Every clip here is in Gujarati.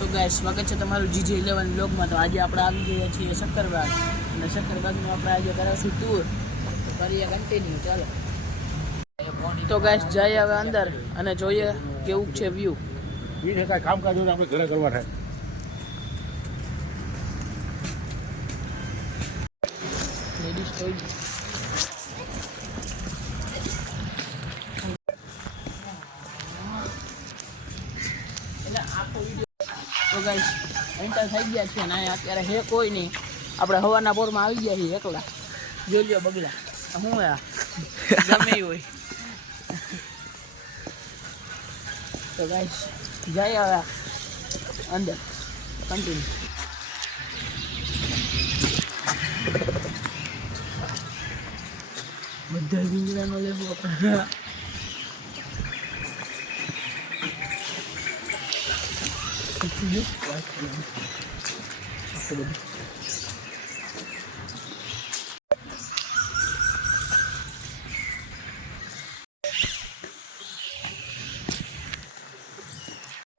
તો ગાઈસ સ્વાગત છે તમારું GJ11 બ્લોગમાં। તો આજે આપણે આવી ગયા છીએ શક્કરબાગ અને શક્કરબાગનું આપણે આજે કરાવશું ટૂર। તો કરીએ કન્ટિન્યુ, ચાલો। તો ગાઈસ જઈએ હવે અંદર અને જોઈએ કેવું છે વ્યૂ। એ છે કાંઈ કામકાજ હોય આપણે ઘરે કરવા થાય। લેડીઝ કોઈ તો ગાઈસ એન્ટર થઈ ગયા છે અને અહીંયા અત્યારે હે કોઈ નહીં, આપણે હવાના પોરમાં આવી ગયા છીએ એકલા। જોઈ લ્યો બગલા શું આ ગમે હોય। તો ગાઈસ જાય હવે અંદર કન્ટિન્યુ। બધા વીંગડાનો લેવો આપણે।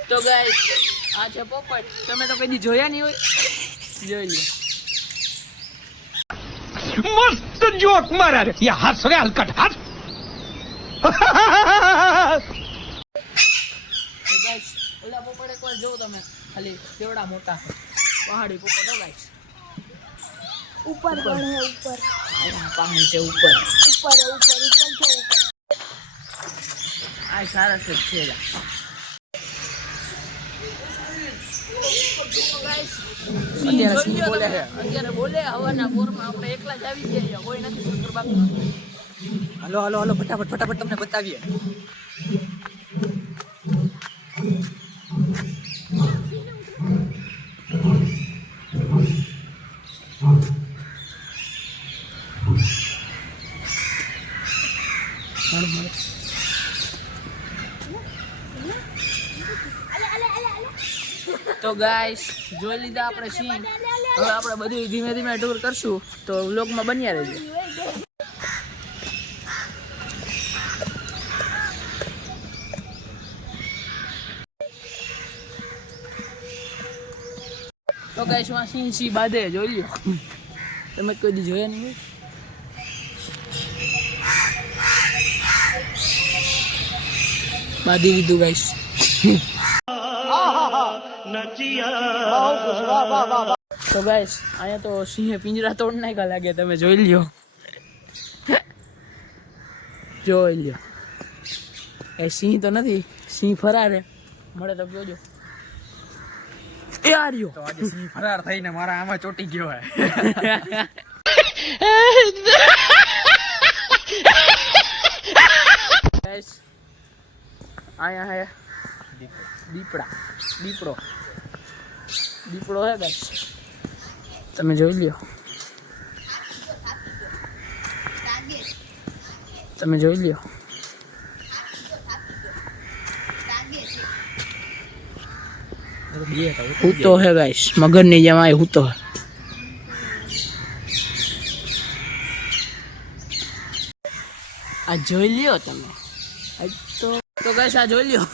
તો ગાઈસ આ છે પોપટ, તમે તો કદી જોયા નહીં હોય, જોઈ લો। मस्त जोक मारा रे ये हंस रे हलकट हंस તો ગાઈસ ઓલા પોપટ એકવાર જોવો તમે, ખાલી કેવડા મોટા છે પહાડી પોપટ। હો ગાઈસ ऊपर बढ़ है ऊपर પાણી છે ઉપર ऊपर है ऊपर ऊपर से ऊपर આ સારા છે છેલા। અત્યારે બોલે હવાના પોરમાં આપણે એકલા જ આવી ગયા, કોઈ નથી શક્કરબાગમાં। હાલો હાલો હાલો ફટાફટ તમને બતાવીએ। તો ગાઈસ જોઈ લીધા આપણે સિંહ, હવે આપણે બધું ધીમે ધીમે ટૂર કરશું, તો વ્લોગમાં બન્યા રહેજો। તો ગાઈસ માં સિંહ બાંધે જોઈ લ્યો, તમે કોઈ દી જોયા નહીં હોય। બાંધી દીધું ગાઈસ। તો ગાઈસ અહીંયા તો સિંહે પિંજરા તોડ નાખ્યા લાગે, તમે જોઈ લ્યો, જોઈ લ્યો। એ સિંહ તો નથી, સિંહ ફરાર મળે તો જોજો। એ આ રહ્યો તો આજે સિંહ ફરાર થઈને મારા આમાં ચોટી ગયો હે। ગાઈસ અહીંયા હે દીપડો હે ગાઈસ, તમે જોઈ લ્યો, તમે જોઈ લ્યો। હૂતો હે ગાઈસ, મગરની જેમ આ હૂતો હે। આ જોઈ લ્યો તમે, તો ગાઈસ આ જોઈ લ્યો।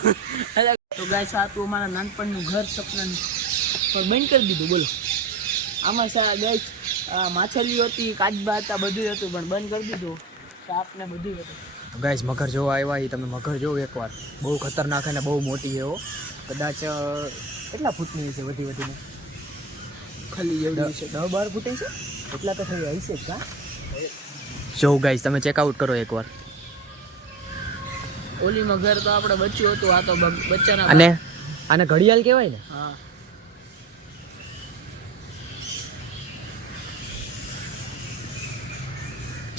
તો ગાઈસ આ તો અમારા નાનપણનું ઘર સપનાનું, પણ બંધ કરી દીધું, બોલો। આમાં ગાઈસ માછલીઓ હતી, કાચબા હતા, બધું હતું, પણ બંધ કરી દીધું, સાપ ને બધું હતું। તો ગાઈસ મગર જોવા આવ્યા એ તમે મગર જોવો એકવાર, બહુ ખતરનાક અને બહુ મોટી છે। એવો કદાચ કેટલા ફૂટની છે વધીને? ખાલી જેવડી છે 10-12 ફૂટે છે, એટલા તો થઈ હશે જ કા। જો ગાઈસ તમે ચેકઆઉટ કરો એકવાર। ઓલીમાં ઘર તો આપણે બચ્યું હતું, આ તો બચ્ચાના અને આને ઘડિયાળ કહેવાય ને? હા।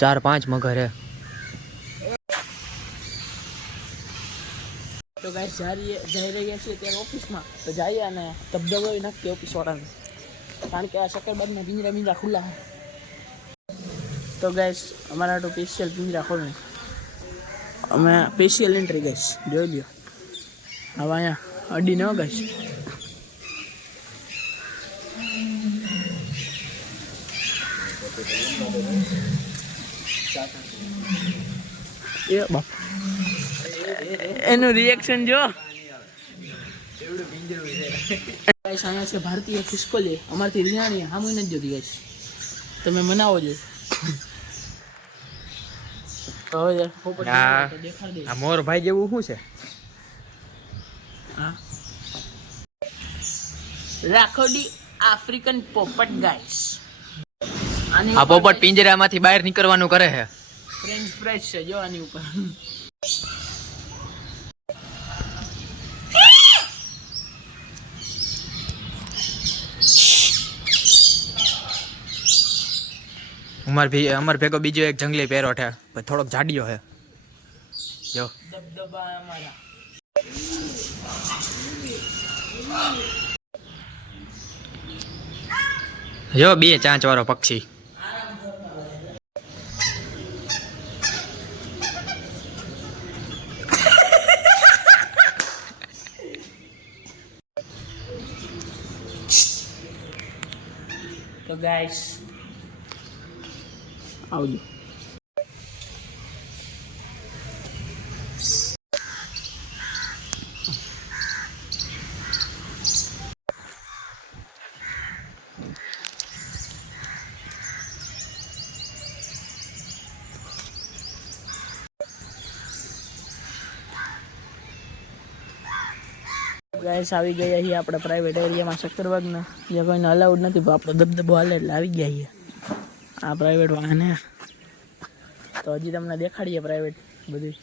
ચાર 5 મગર હે। તો ગાઈસ જઈ રહ્યા છીએ ત્યારે ઓફિસમાં, તો જઈએ અને ધબધબાવી નાખીએ ઓફિસ વાળાને, કારણ કે આ શક્કરબાગના પિંજરા ખુલ્લા છે। તો ગાઈસ અમારા તો સ્પેશિયલ પિંજરા ખોલે, અમે સ્પેશિયલ એન્ટ્રી ગાઈસ જોઈ લ્યો। હવે અહીંયા અડી ન ગાઈસ, એ બાપ એનું રિએક્શન જો। ગાઈસ અહીંયા છે ભારતીય ખિસકોલી અમારથી રિયાણી હામું નથી જોતી ગાઈસ તમે મનાવો જો તો હવે પોપટ દેખાડ દે આ મોર ભાઈ જેવું શું છે? હા રાખોડી આફ્રિકન પોપટ ગાઈસ આ પોપટ પિંજરામાંથી બહાર નીકળવાનું કરે છે. ફ્રેન્ચ ફ્રાઈઝ છે જો આની ઉપર અમાર ભેગો બીજો એક જંગલી પેરોટ છે, પણ થોડોક જાડિયો છે. જો દબદબા અમારા જો બે ચાંચ વાળો પક્ષી. તો ગાઈસ આવજો. ગાઈસ આવી ગયા છીએ આપણે પ્રાઇવેટ એરિયામાં શક્કરબાગના જ્યાં કોઈને અલાઉડ નથી પણ આપણો દબદબો હાલે એટલે આવી ગયા છીએ આ પ્રાઇવેટ વાહન હે તો હજી તમને દેખાડીએ પ્રાઇવેટ બધું.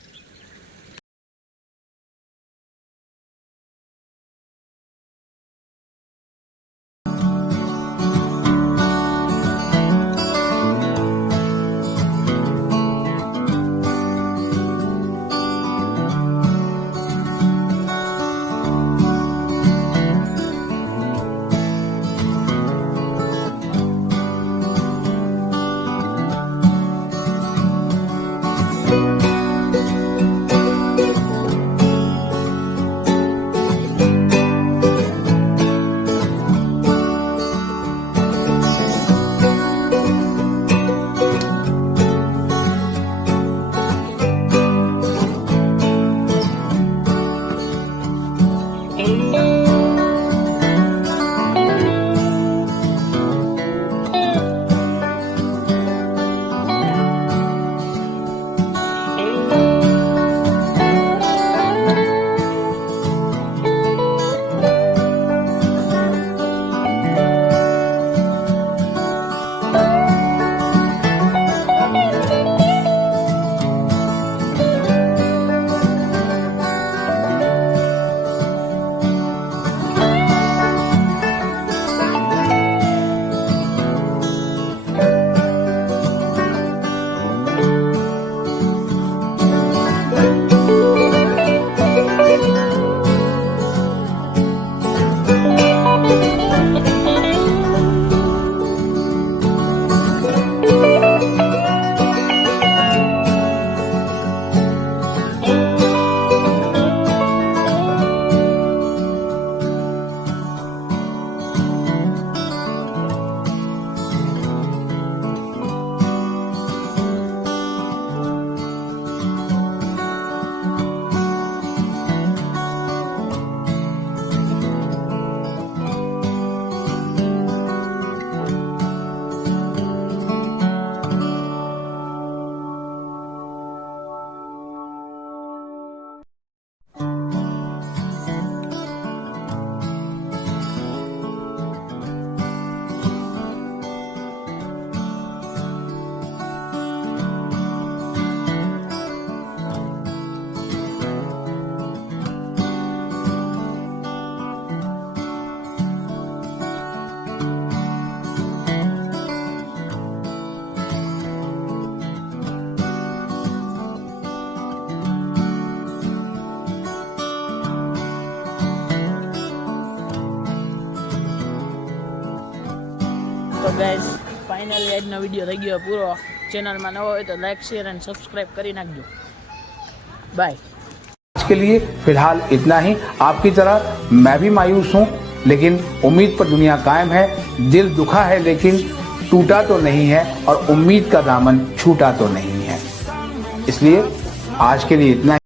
તો ગાઈસ ફાઇનલી આજનો વિડીયો થઈ ગયો પૂરો. ચેનલમાં નવો હોય તો લાઈક શેર એન્ડ સબસ્ક્રાઇબ કરી નાખજો. બાય. के लिए फिलहाल इतना ही. आपकी तरह मैं भी मायूस हूं, लेकिन उम्मीद पर दुनिया कायम है. दिल दुखा है लेकिन टूटा तो नहीं है, और उम्मीद का दामन छूटा तो नहीं है. इसलिए आज के लिए इतना ही.